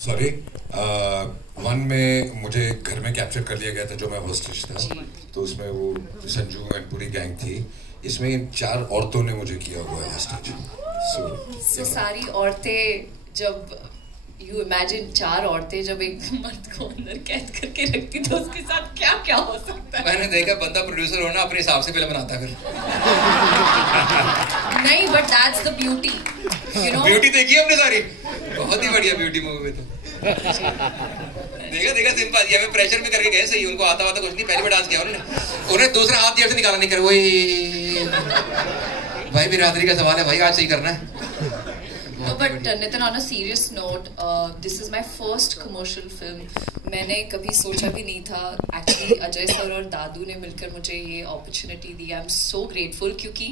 Sorry, one में मुझे घर में कैप्चर कर लिया गया था जो मैं होस्टेज था, तो उसमें वो संजू एंड पूरी गैंग थी। इसमें 4 औरतों ने मुझे किया हुआ है होस्टेज। सो सारी औरतें, जब यू इमेजिन 4 औरतें जब एक मर्द को अंदर कैद करके रखती तो उसके साथ क्या क्या हो सकता है। मैंने देखा बंदा प्रोड्यूसर होना अपने हिसाब से फिल्म बनाता है फिर। नहीं, but that's the beauty, you know. Beauty देखी हमने सारी, बहुत ही बढ़िया ब्यूटी मूवी में तो देखा सिंपल जी, हमें प्रेशर में करके गए सही, उनको आता कुछ नहीं, पहले भी डांस किया उन्हें दूसरा हाथ जेब से निकाला नहीं कर, वही भाई बिरादरी का सवाल है भाई, आज सही करना है। But Nitin, on a serious note, this is my first commercial film. मैंने कभी सोचा भी नहीं था, एक्चुअली अजय सर और दादू ने मिलकर मुझे ये opportunity the. I am so grateful, क्योंकि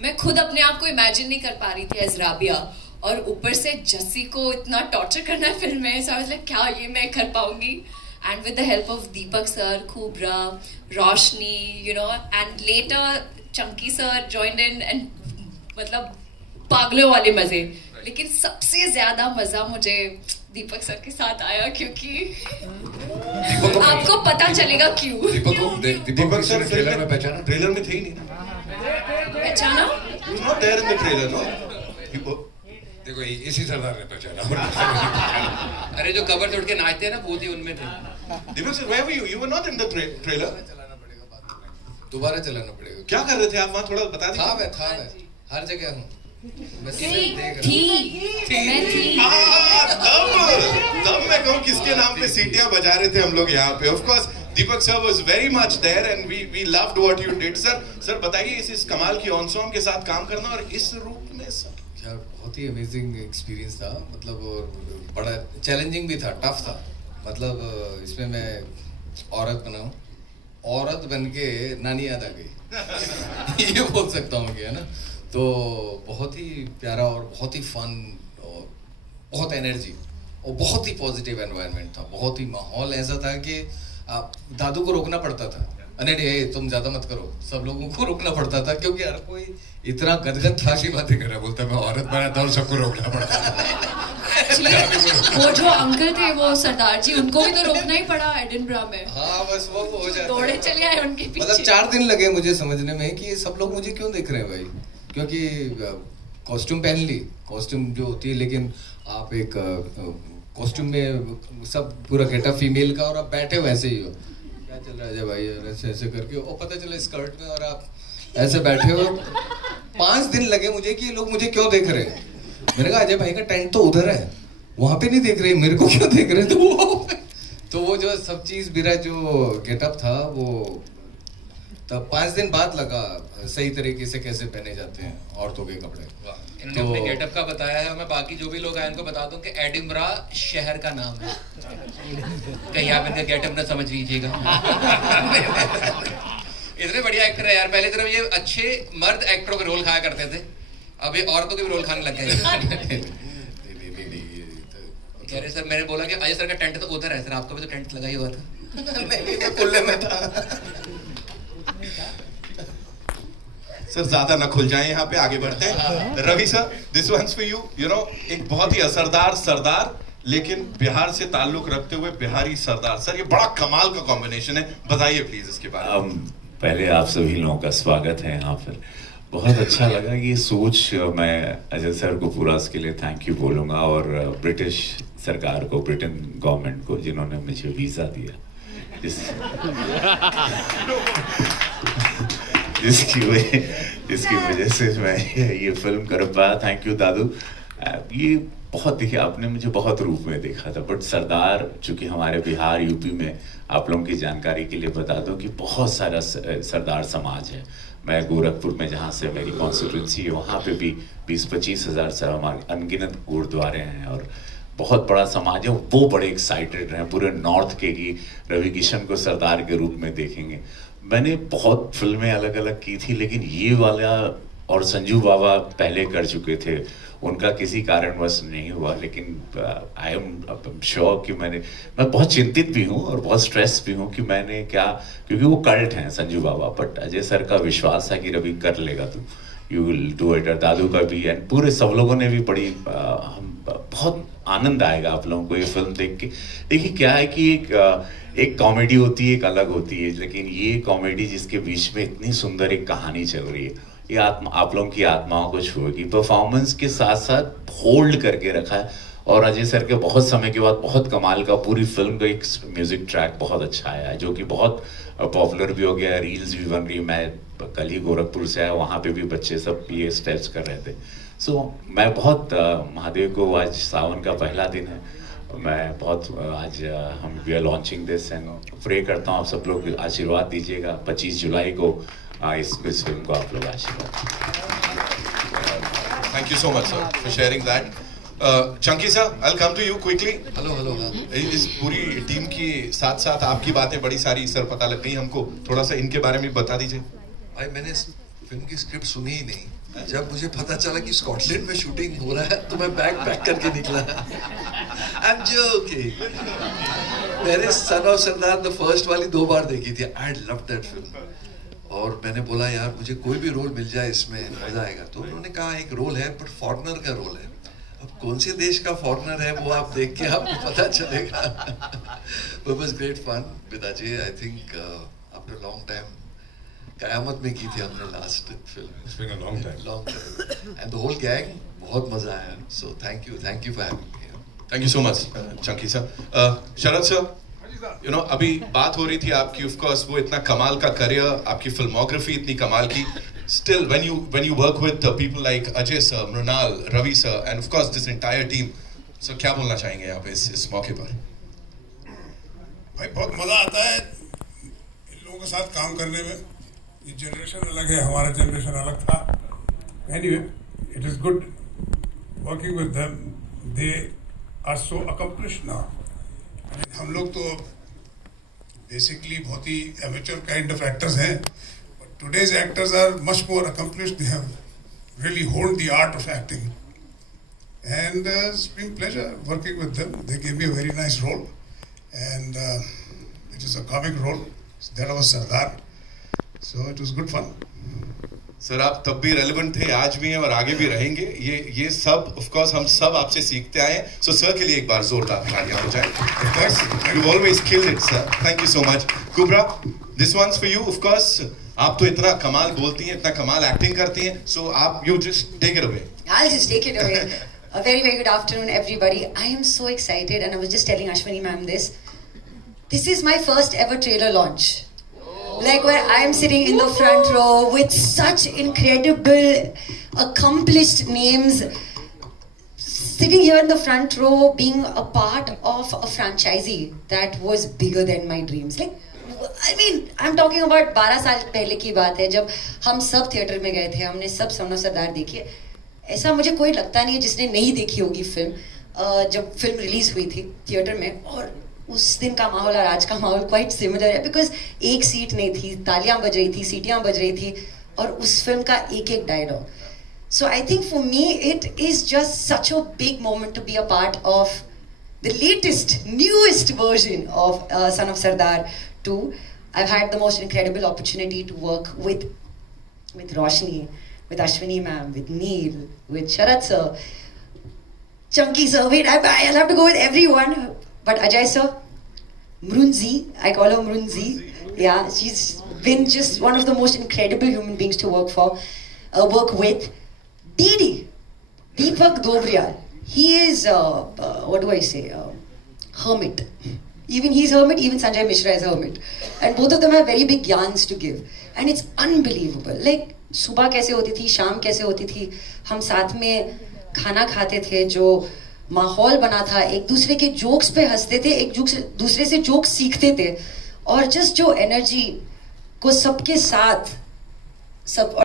मैं खुद अपने आप को इमेजिन नहीं कर पा रही थी एज राबिया, और ऊपर से जस्सी को इतना टॉर्चर करना है फिल्म में। सो आई वाज लाइक, क्या ये मैं कर पाऊंगी? And with the help of Deepak sir, Kubra, Roshni, you know, and later Chunky sir joined in, and मतलब पागलों वाले मजे। लेकिन सबसे ज्यादा मजा मुझे दीपक सर के साथ आया, क्योंकि आपको पता चलेगा क्यों। दीपक सर ट्रेलर में पहचाना? ट्रेलर में थे ही नहीं, पहचाना? not there in the trailer, no? देखो इसी सरदार ने पहचाना। अरे जो कवर छोड़ के नाचते हैं ना, वो थी उनमें थे। दीपक sir, where were you? You were not in the trailer. दोबारा चलाना पड़ेगा। क्या कर रहे थे आप वहाँ, थोड़ा बता दीजिए। था मैं हर जगह हूँ। तब मैं कहूँ किसके नाम पे सीटियां बजा रहे थे हम लोग यहाँ पे। Of course, Deepak sir was very much there and we loved what you did. Sir बताइए इस कमाल की ऑन सॉन्ग के साथ काम करना और इस रूप में सर। यार बहुत ही अमेजिंग एक्सपीरियंस था, मतलब और बड़ा चैलेंजिंग भी था, टफ था। मतलब इसमें मैं औरत बना हूँ, औरत बन के नानी याद आ गई ये बोल सकता हूँ कि, है ना। तो बहुत ही प्यारा और बहुत ही फन और बहुत एनर्जी और बहुत ही पॉजिटिव एनवायरनमेंट था। बहुत ही माहौल ऐसा था कि दादू को रोकना पड़ता था, अरे तुम ज्यादा मत करो, सब लोगों को रोकना पड़ता था, क्योंकि हर कोई इतना गदगद था कि बातें कर रहा, बोलता मैं औरत बना था और सबको रोकना पड़ता था। वो जो अंकल थे, वो सरदार जी, उनको भी तो रोकना ही पड़ा एडिनबरा में। हाँ बस वो हो जाता, दौड़े चले आए उनके पीछे। मतलब 4 दिन लगे मुझे समझने में कि ये सब लोग मुझे क्यों देख रहे हैं भाई, क्योंकि कॉस्ट्यूम पहन ली, कॉस्ट्यूम जो होती है, लेकिन आप एक कॉस्ट्यूम में सब पूरा गेटअप फीमेल का, और आप बैठे वैसे ही हो, क्या चल रहा है भाई, ऐसे ऐसे करके, और पता चला स्कर्ट में और आप ऐसे बैठे हो। 5 दिन लगे मुझे कि ये लोग मुझे क्यों देख रहे हैं। मैंने कहा अजय भाई का टेंट तो उधर है, वहां पे नहीं देख रहे, मेरे को क्यों देख रहे हैं? तो वो जो सब चीज, मेरा जो गेटअप था वो तब 5 दिन बाद लगा सही तरीके से कैसे पहने जाते हैं औरतों के कपड़े। इन्होंने अपने गेटअप का बताया है, मैं बाकी जो भी लोग आए उनको बता दूं कि एडिनबरा शहर का नाम है, कहीं आप इनका गेटअप ना समझ लीजिएगा। इतने बढ़िया एक्टर है यार। पहले तरफ ये अच्छे मर्द एक्टरों के रोल खाया करते थे, अब ये औरतों के भी रोल खाने लग गए। कह रहे सर, मैंने बोला कि अजय सर का टेंट तो उधर है, सर आपका भी तो टेंट लगा ही हुआ था। मैं कुल्ले में था। सर ज्यादा ना खुल जाए, यहाँ पे आगे बढ़ते हैं। Ravi sir, this one's for you. You know, एक बहुत ही असरदार सरदार, लेकिन बिहार से ताल्लुक रखते हुए बिहारी सरदार। सर ये बड़ा कमाल का कॉम्बिनेशन है, बताइए प्लीज इसके बारे में। पहले आप सभी लोगों का स्वागत है यहाँ पर। बहुत अच्छा लगा ये सोच, मैं अजय सर को पूरा इसके लिए थैंक यू बोलूँगा, और ब्रिटिश सरकार को, ब्रिटेन गवर्नमेंट को, जिन्होंने मुझे वीज़ा दिया, जिसकी वजह से मैं ये फिल्म कर पाया। थैंक यू दादू। ये बहुत, देखिए आपने मुझे बहुत रूप में देखा था, बट सरदार, चूंकि हमारे बिहार यूपी में, आप लोगों की जानकारी के लिए बता दो कि बहुत सारा सरदार समाज है। मैं गोरखपुर में, जहाँ से मेरी कॉन्स्टिट्यूंसी है, वहाँ पे भी 20-25 हज़ार से हमारे अनगिनत गुरुद्वारे हैं और बहुत बड़ा समाज है। वो बड़े एक्साइटेड हैं पूरे नॉर्थ के कि रवि किशन को सरदार के रूप में देखेंगे। मैंने बहुत फिल्में अलग अलग की थी, लेकिन ये वाला, और संजू बाबा पहले कर चुके थे, उनका किसी कारणवश नहीं हुआ। लेकिन आई एम श्योर कि मैं बहुत चिंतित भी हूँ और बहुत स्ट्रेस भी हूँ कि मैंने क्या, क्योंकि वो कल्ट हैं संजू बाबा, बट अजय सर का विश्वास है कि रवि कर लेगा तू, यू विल डू इट, दादू का भी, एंड पूरे सब लोगों ने भी बड़ी बहुत आनंद आएगा आप लोगों को ये फिल्म देख के। देखिए क्या है कि एक कॉमेडी होती है, एक अलग होती है, लेकिन ये कॉमेडी जिसके बीच में इतनी सुंदर एक कहानी चल रही है, ये आप लोगों की आत्माओं को छुएगी। परफॉर्मेंस के साथ साथ होल्ड करके रखा है, और अजय सर के बहुत समय के बाद बहुत कमाल का पूरी फिल्म का एक म्यूजिक ट्रैक बहुत अच्छा आया है, जो कि बहुत पॉपुलर भी हो गया, रील्स भी बन रही है। मैं कल ही गोरखपुर से आया, वहाँ पे भी बच्चे सब ये स्टेप्स कर रहे थे। सो मैं बहुत महादेव को, आज सावन का पहला दिन है, मैं बहुत आज हम we are launching this and pray करता हूँ आप सब लोग आशीर्वाद दीजिएगा। 25 जुलाई को इस फिल्म को आप लोग आशीर्वाद। Thank you so much sir for sharing that. Chunky sir, I will come to you quickly. Hello. इस पूरी टीम की साथ साथ आपकी बातें बड़ी सारी सर पता लग गई हमको, थोड़ा सा इनके बारे में बता दीजिए। भाई मैंने फिल्म की स्क्रिप्ट सुनी ही नहीं, जब मुझे पता चला कि स्कॉटलैंड में शूटिंग हो रहा है तो मैं बैग पैक करके निकला। I am joking. मैंने son of Sardaar the first वाली 2 बार देखी थी। आई लव दैट फिल्म, और मैंने बोला यार मुझे कोई भी रोल मिल जाए इसमें मजा आएगा। तो उन्होंने कहा एक रोल है बट फॉरेनर का रोल है। अब कौन से देश का फॉरेनर है वो आप देख के आपको पता चलेगा। It was great fun with Ajay. I think after a long time, कयामत में की थी हमने last film. It's been a long time. And the whole gang, बहुत मजा आया। So thank you for having me here. Thank you so much Chunky sir. Sharad sir, you know अभी बात हो रही थी आपकी, ऑफ कोर्स वो इतना कमाल का करियर, आपकी फिल्मोग्राफी इतनी कमाल की, still when you work with people like Ajay sir, Mrunal, Ravi sir, and of course this entire team, so क्या बोलना चाहेंगे यहाँ पे इस मौके पर? भाई बहुत मजा आता है इन लोगों के साथ काम करने में। ये जनरेशन अलग है, हमारा जनरेशन अलग था। Anyway, it is good working with them. They are so accomplished now. हम लोग तो बेसिकली बहुत ही amateur kind of actors हैं, but today's actors are much more accomplished. They have really honed the art of acting, and it's been a pleasure working with them. They gave me a very nice role, and it is a comic role. That was Sardar, so it was good fun. Sir आप तब भी relevant थे, आज भी हैं और आगे भी रहेंगे। ये सब ऑफ कोर्स हम सब आपसे सीखते आए हैं। सो सर के लिए एक बार जोरदार तालियां हो जाए। You always killed it sir, thank you so much. Kubra, this one's for you. Of course आप तो इतना कमाल बोलती हैं, इतना कमाल एक्टिंग करती हैं, सो आप you just take it away. I'll just take it away. A very, very good afternoon, everybody. I am so excited, and I was just telling Ashwini ma'am this. This is my first ever trailer launch. Like where I am sitting in the front row with such incredible, accomplished names, sitting here in the front row, being a part of a franchisee that was bigger than my dreams. Like, I mean, I'm talking about 12 साल पहले की बात है, जब हम सब theatre में गए थे, हमने सब सन ऑफ सरदार देखी है। ऐसा मुझे कोई लगता नहीं है जिसने नहीं देखी होगी फिल्म। जब फिल्म रिलीज हुई थी थिएटर में, और उस दिन का माहौल और आज का माहौल क्वाइट सिमिलर है, बिकॉज एक सीट नहीं थी, तालियां बज रही थी, सीटियां बज रही थी, और उस फिल्म का एक एक dialogue. So I think for me it is just such a big moment to be a part of the latest newest version of son of Sardaar 2. I've had the most incredible opportunity to work with Roshni, with Ashwini ma'am, with Neil, with Sharad sir, Chunky sir. Wait, I'll have to go with everyone. But Ajay sir, Mrunzi, I call her Mrunzi. Yeah, she's been just one of the most incredible human beings to work with. Didi, Deepak Dobriyal. He is, what do I say, hermit. Even he's hermit, even Sanjay Mishra is hermit. And both of them have very big yarns to give. And it's unbelievable. Like, सुबह कैसे होती थी, शाम कैसे होती थी, हम साथ में खाना खाते थे, जो माहौल बना था, एक दूसरे के जोक्स पे हंसते थे, एक दूसरे से जोक्स सीखते थे, और जस्ट जो एनर्जी को सबके साथ सब